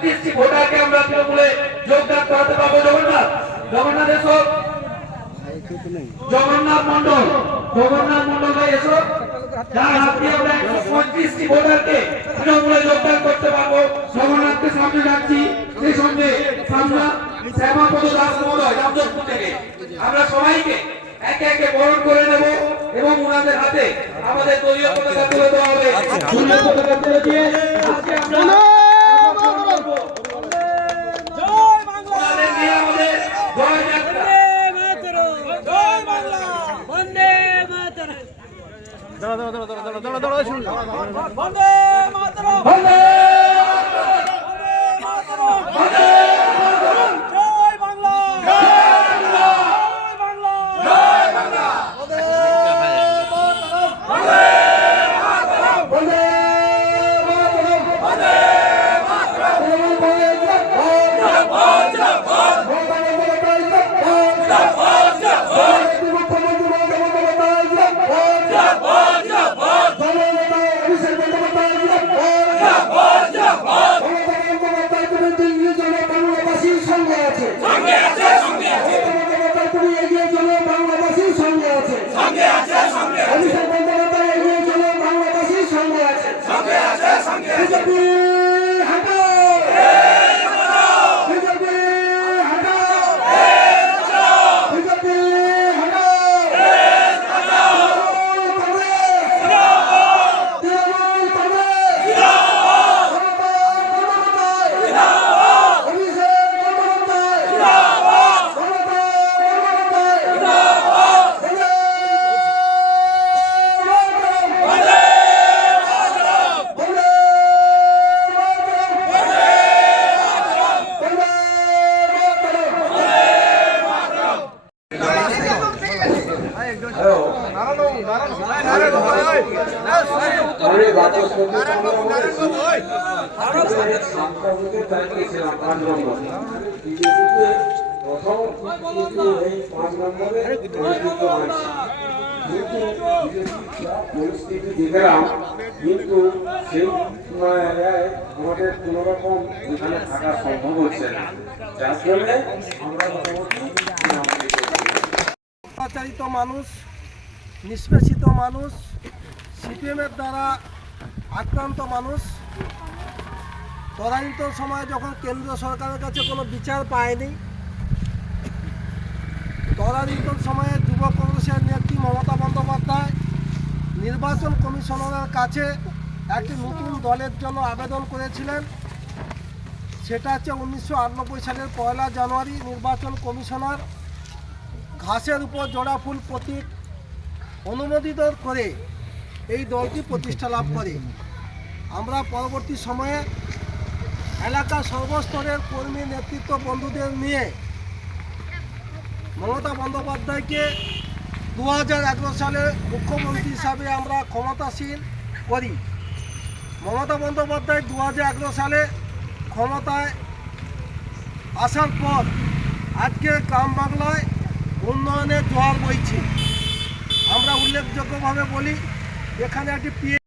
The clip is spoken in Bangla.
পঁয়ত্রিশটি ভোটারকে আমরা তৃণমূলে যোগদান করাতে পারব। জগন্নাথ জগন্নাথ এসো। জগন্নাথ মন্ডল জগন্নাথ মন্ডল ভাই এসো। যার হাত দিয়ে আমরা একশো পঁয়ত্রিশটি ভোটারকে তৃণমূলে যোগদান করতে পারব। জগন্নাথকে সামনে রাখছি। সেই সঙ্গে সামনা শ্যামাপদ দাস মহোদয় জামজোধপুর থেকে। আমরা সবাইকে একে একে বরণ করে নেব এবং ওনাদের হাতে আমাদের দলীয় পতাকা তুলে দেওয়া হবে। পতাকা তুলে দিয়ে আজকে আমরা ওনাদের নিয়ে আমাদের জয়যাত্রা বন্দে মাতরম বন্দে বন্দে বন্দে মাতরম বন্দে বাংলাদেশের সঙ্গে আছে সঙ্গে আছে সঙ্গে আছে তুমি এগিয়ে চলো বাংলাদেশের সঙ্গে আছে সঙ্গে আছে সঙ্গে আছে। সঙ্গে আছে। সঙ্গে আছে সঙ্গে আছে বিজেপি হটাও বিজেপি হটাও বিজেপি হটাও তৃণমূল কংগ্রেস মমতা বন্দ্যোপাধ্যায় অভিষেক বন্দ্যোপাধ্যায় মমতা বন্দ্যোপাধ্যায় বন্দে মাতরম বন্দে মাতরম আরে বাতাস সাংসদকে দাঁড়িয়েছিলাম পাঁচ নম্বর বিজেপিতে পরিস্থিতি দেখলাম কিন্তু সেই আমাদের কোনো রকম এখানে থাকা সম্ভব হচ্ছে না যার জন্য আমরা মোটামুটি। অত্যাচারিত মানুষ, নিষ্পেষিত মানুষ, সিপিএমের দ্বারা আক্রান্ত মানুষ। তদানীত সময়ে যখন কেন্দ্র সরকারের কাছে কোনো বিচার পায়নি তদানীত সময়ে যুব কংগ্রেসের নেত্রী মমতা বন্দ্যোপাধ্যায় নির্বাচন কমিশনারের কাছে একটি নতুন দলের জন্য আবেদন করেছিলেন। সেটা হচ্ছে উনিশশো আটানব্বই সালের পয়লা জানুয়ারি নির্বাচন কমিশনার ঘাসের উপর জোড়া ফুল প্রতীক অনুমোদিত করে এই দলটি প্রতিষ্ঠা লাভ করে। আমরা পরবর্তী সময়ে এলাকার সর্বস্তরের কর্মী নেতৃত্ব বন্ধুদের নিয়ে মমতা বন্দ্যোপাধ্যায়কে দু হাজার এগারো সালে মুখ্যমন্ত্রী হিসাবে আমরা ক্ষমতাসীন করি। মমতা বন্দ্যোপাধ্যায় দু হাজার এগারো সালে ক্ষমতায় আসার পর আজকে গ্রাম বাংলায় উন্নয়নের জোয়ার বইছে। আমরা উল্লেখযোগ্যভাবে বলি এখানে একটি